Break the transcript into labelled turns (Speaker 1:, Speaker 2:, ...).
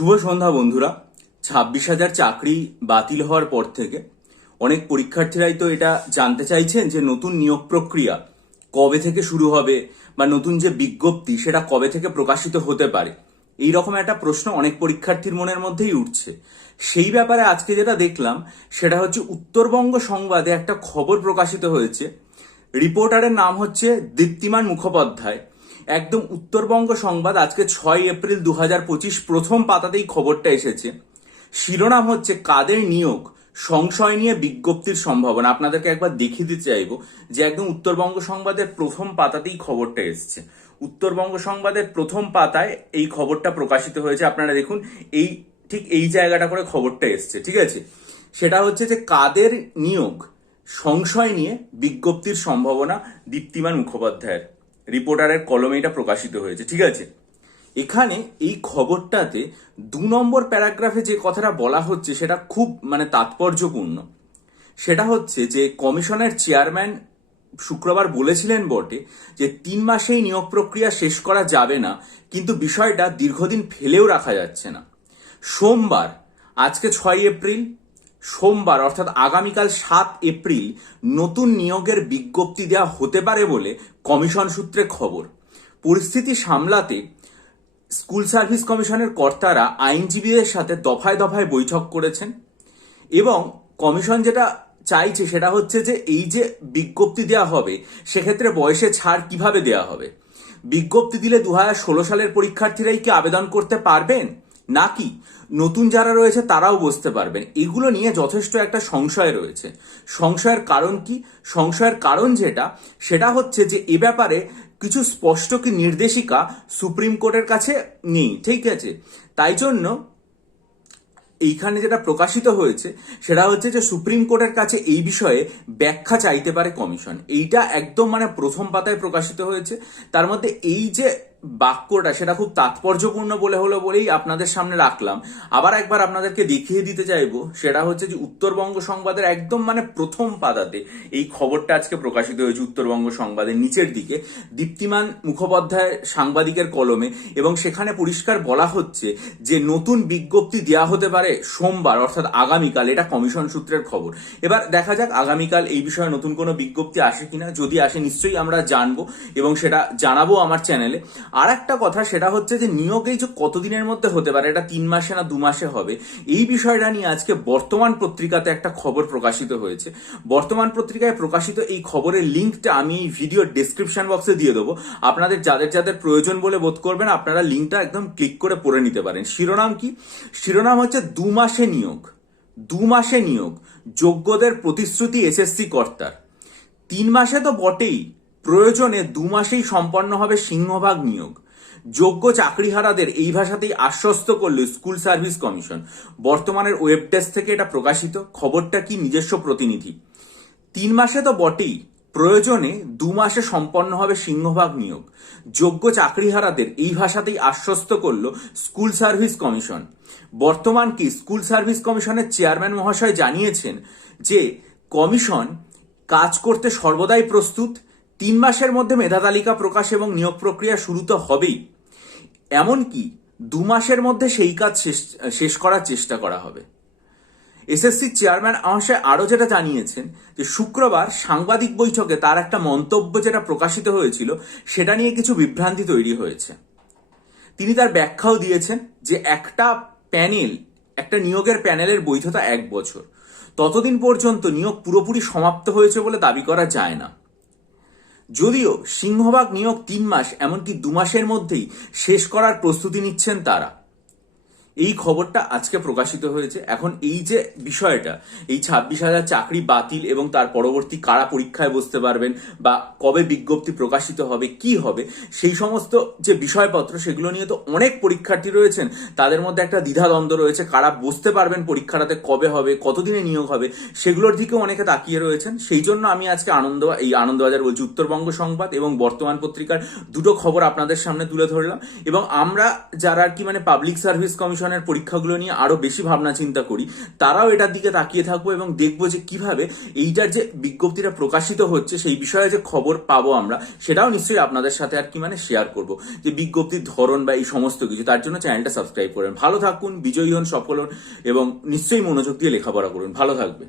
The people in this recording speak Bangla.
Speaker 1: শুভ সন্ধ্যা, বন্ধুরা। ছাব্বিশ হাজার চাকরি বাতিল হওয়ার পর থেকে অনেক পরীক্ষার্থীরাই তো এটা জানতে চাইছেন যে নতুন নিয়োগ প্রক্রিয়া কবে থেকে শুরু হবে বা নতুন যে বিজ্ঞপ্তি সেটা কবে থেকে প্রকাশিত হতে পারে। এই রকম একটা প্রশ্ন অনেক পরীক্ষার্থীর মনের মধ্যেই উঠছে। সেই ব্যাপারে আজকে যেটা দেখলাম, সেটা হচ্ছে উত্তরবঙ্গ সংবাদে একটা খবর প্রকাশিত হয়েছে। রিপোর্টারের নাম হচ্ছে দীপ্তিমান মুখোপাধ্যায়। একদম উত্তরবঙ্গ সংবাদ, আজকে ছয় এপ্রিল দু পঁচিশ প্রথম পাতাতেই খবরটা এসেছে। শিরোনাম হচ্ছে কাদের নিয়োগ? সংশয় নিয়ে বিজ্ঞপ্তির সম্ভাবনা। আপনাদেরকে একবার দেখিয়ে দিতে চাইব যে একদম উত্তরবঙ্গ সংবাদের প্রথম পাতাতেই খবরটা এসছে। উত্তরবঙ্গ সংবাদের প্রথম পাতায় এই খবরটা প্রকাশিত হয়েছে। আপনারা দেখুন, এই ঠিক এই জায়গাটা করে খবরটা এসছে, ঠিক আছে? সেটা হচ্ছে যে কাদের নিয়োগ? সংশয় নিয়ে বিজ্ঞপ্তির সম্ভাবনা দীপ্তিমান মুখোপাধ্যায়ের। রিপোর্টারের কলমে এটা প্রকাশিত হয়েছে, ঠিক আছে? এখানে এই খবরটাতে দু নম্বর প্যারাগ্রাফে যে কথাটা বলা হচ্ছে সেটা খুব মানে তাৎপর্যপূর্ণ। সেটা হচ্ছে যে কমিশনের চেয়ারম্যান শুক্রবার বলেছিলেন বটে যে তিন মাসেই নিয়োগ প্রক্রিয়া শেষ করা যাবে না, কিন্তু বিষয়টা দীর্ঘদিন ফেলেও রাখা যাচ্ছে না। সোমবার, আজকে ছয় এপ্রিল সোমবার, অর্থাৎ আগামীকাল সাত এপ্রিল, নতুন নিয়োগের বিজ্ঞপ্তি দেওয়া হতে পারে বলে কমিশন সূত্রে খবর। পরিস্থিতি সামলাতে স্কুল সার্ভিস কমিশনের কর্তারা আইনজীবীদের সাথে দফায় দফায় বৈঠক করেছেন এবং কমিশন যেটা চাইছে সেটা হচ্ছে যে এই যে বিজ্ঞপ্তি দেওয়া হবে, সেক্ষেত্রে বয়সে ছাড় কীভাবে দেওয়া হবে? বিজ্ঞপ্তি দিলে দু সালের পরীক্ষার্থীরাই কি আবেদন করতে পারবেন? নাকি? নতুন যারা রয়েছে, তারাও বসতে পারবেন। এগুলো নিয়ে যথেষ্ট একটা সংশয় রয়েছে। সংশয়ের কারণ কি? সংশয়ের কারণ যেটা, সেটা হচ্ছে যে এ ব্যাপারে কিছু স্পষ্ট কি নির্দেশিকা সুপ্রিম কোর্টের কাছে নেই, ঠিক আছে? তাই জন্য এইখানে যেটা প্রকাশিত হয়েছে, সেটা হচ্ছে যে সুপ্রিম কোর্টের কাছে এই বিষয়ে ব্যাখ্যা চাইতে পারে কমিশন। এইটা একদম মানে প্রথম পাতায় প্রকাশিত হয়েছে। তার মধ্যে এই যে বাক্যটা সেটা খুব তাৎপর্যপূর্ণ বলে হলো বলেই আপনাদের সামনে রাখলাম। আবার একবার আপনাদেরকে দেখিয়ে দিতে চাইব, সেটা হচ্ছে যে উত্তরবঙ্গ সংবাদের একদম মানে প্রথম পাতাতে এই খবরটা আজকে প্রকাশিত হয়েছে উত্তরবঙ্গ সংবাদের নিচের দিকে। দীপ্তিমান মুখোপাধ্যায় সাংবাদিকের কলমে এবং সেখানে পরিষ্কার বলা হচ্ছে যে নতুন বিজ্ঞপ্তি দেওয়া হতে পারে সোমবার, অর্থাৎ আগামীকাল, এটা কমিশন সূত্রের খবর। এবার দেখা যাক আগামীকাল এই বিষয়ে নতুন কোনো বিজ্ঞপ্তি আসে কিনা। যদি আসে নিশ্চয়ই আমরা জানব এবং সেটা জানাব আমার চ্যানেলে। আর একটা কথা, সেটা হচ্ছে যে নিয়োগ এই যে কতদিনের মধ্যে হতে পারে, এটা তিন মাসে না দু মাসে হবে, এই বিষয়টা নিয়ে আজকে বর্তমান পত্রিকাতে একটা খবর প্রকাশিত হয়েছে। বর্তমান পত্রিকায় প্রকাশিত এই খবরের লিঙ্কটা আমি এই ভিডিওর ডেসক্রিপশন বক্সে দিয়ে দেবো। আপনাদের যাদের যাদের প্রয়োজন বলে বোধ করবেন, আপনারা লিঙ্কটা একদম ক্লিক করে পড়ে নিতে পারেন। শিরোনাম কি? শিরোনাম হচ্ছে দু মাসে নিয়োগ। দু মাসে নিয়োগ। যোগ্যদের প্রতিশ্রুতি এসএসসি কর্তার। তিন মাসে তো বটেই। প্রয়োজনে দু মাসেই সম্পন্ন হবে সিংহভাগ নিয়োগ। যোগ্য চাকরিহারাদের এই ভাষাতেই আশ্বস্ত করল স্কুল সার্ভিস কমিশন। বর্তমানের ওয়েব ডেস্ক থেকে এটা প্রকাশিত। খবরটা কি নিজস্ব প্রতিনিধি? তিন মাসে তো বটেই। প্রয়োজনে দু মাসে সম্পন্ন হবে সিংহভাগ নিয়োগ। যোগ্য চাকরিহারাদের এই ভাষাতেই আশ্বস্ত করল স্কুল সার্ভিস কমিশন। বর্তমান কি স্কুল সার্ভিস কমিশনের চেয়ারম্যান মহাশয় জানিয়েছেন যে, কমিশন কাজ করতে সর্বদাই প্রস্তুত। তিন মাসের মধ্যে মেধা তালিকা প্রকাশ এবং নিয়োগ প্রক্রিয়া শুরু তো হবেই। এমনকি দু মাসের মধ্যে সেই কাজ শেষ করার চেষ্টা করা হবে। এসএসসি চেয়ারম্যান মহাশয় আরও যেটা জানিয়েছেন যে শুক্রবার সাংবাদিক বৈঠকে তার একটা মন্তব্য যেটা প্রকাশিত হয়েছিল, সেটা নিয়ে কিছু বিভ্রান্তি তৈরি হয়েছে। তিনি তার ব্যাখ্যাও দিয়েছেন যে একটা প্যানেল, একটা নিয়োগের প্যানেলের বৈধতা এক বছর। ততদিন পর্যন্ত নিয়োগ পুরোপুরি সমাপ্ত হয়েছে বলে দাবি করা যায় না। যদিও সিংহভাগ নিয়োগ তিন মাস এমনকি দু মাসের মধ্যেই শেষ করার প্রস্তুতি নিচ্ছেন তারা। এই খবরটা আজকে প্রকাশিত হয়েছে। এখন এই যে বিষয়টা, এই ছাব্বিশ হাজার চাকরি বাতিল এবং তার পরবর্তী কারা পরীক্ষায় বসতে পারবেন বা কবে বিজ্ঞপ্তি প্রকাশিত হবে, কি হবে, সেই সমস্ত যে বিষয়পত্র, সেগুলো নিয়ে তো অনেক পরীক্ষার্থী রয়েছেন। তাদের মধ্যে একটা দ্বিধাদ্বন্দ্ব রয়েছে, কারা বসতে পারবেন পরীক্ষাটাতে, কবে হবে, কতদিনে নিয়োগ হবে, সেগুলোর দিকেও অনেকে তাকিয়ে রয়েছেন। সেই জন্য আমি আজকে আনন্দ, এই আনন্দবাজার বলছি উত্তরবঙ্গ সংবাদ এবং বর্তমান পত্রিকার দুটো খবর আপনাদের সামনে তুলে ধরলাম। এবং আমরা যারা আর কি মানে পাবলিক সার্ভিস কমিশন ধরনের পরীক্ষাগুলো নিয়ে আরও বেশি ভাবনা চিন্তা করি, তারাও এটার দিকে তাকিয়ে থাকব এবং দেখব যে কীভাবে এইটার যে বিজ্ঞপ্তিটা প্রকাশিত হচ্ছে সেই বিষয়ে যে খবর পাবো আমরা, সেটাও নিশ্চয়ই আপনাদের সাথে আর কি মানে শেয়ার করব। যে বিজ্ঞপ্তির ধরন বা এই সমস্ত কিছু, তার জন্য চ্যানেলটা সাবস্ক্রাইব করেন ভালো থাকুন, বিজয়ী হন, সফল হন, এবং নিশ্চয়ই মনোযোগ দিয়ে লেখাপড়া করুন। ভালো থাকবে